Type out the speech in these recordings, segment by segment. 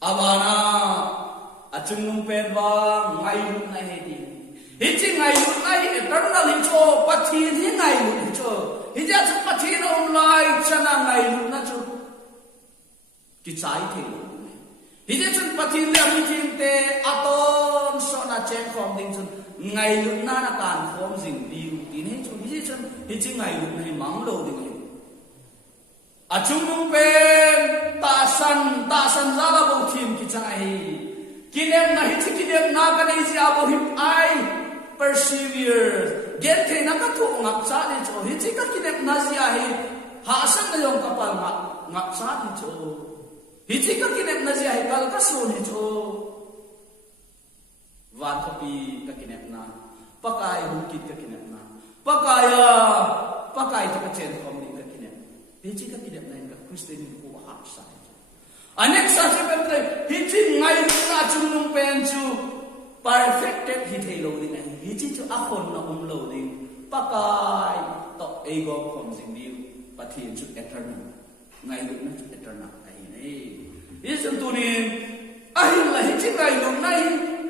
abana achung nung pen wa ngai lu nai he di hi chi ngai lu nai eternal hi cho pathi hi ngai lu hi cho hi ja chu pathi no lai chana ngai lu na chu ki chai the lu hi ja chu pathi le mi tin te aton so na chen khom ding chu ngai lu na na kan khom jing di tin hi chu hi chi ngai lu nai mang lo ding achung nung pen ta san za la bo thim ki chai kinem na hi chi kinem na ka nei si abo him ai persevere gen the na ka thu ngap sa ni cho hi chi ka kinem na sia hi ha san na yong ka pa ngap sa ni cho hi chi ka kinem na sia hi kal ka so ni cho van ka pi ka kinem na pakai hu kit ka kinem na pakai ta ka chen khom ni ka kinem hi chi ka kinem na ka Christian ni ko ha sa anek sa se ben tre hi chi ngai na chung nung pen chu perfected hi thei lo ding hi chi chu akhon na lo ding pakai to ego khom jing di pathin chu eternal ngai lu na chu eternal ai nei hi sun tu ni ai la hi chi ngai lu nai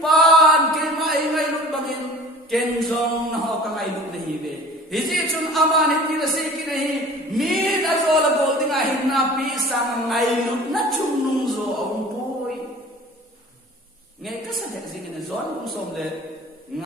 pan ke mai ngai lu bangin ken jong na ho ka ngai lu hi ve hi chi chung aman hi na se ki nei mi na zo la bol ding a hin na pi sang ngai lu na chung nung zo ong poi ngai ka sa de jing na zon kum som le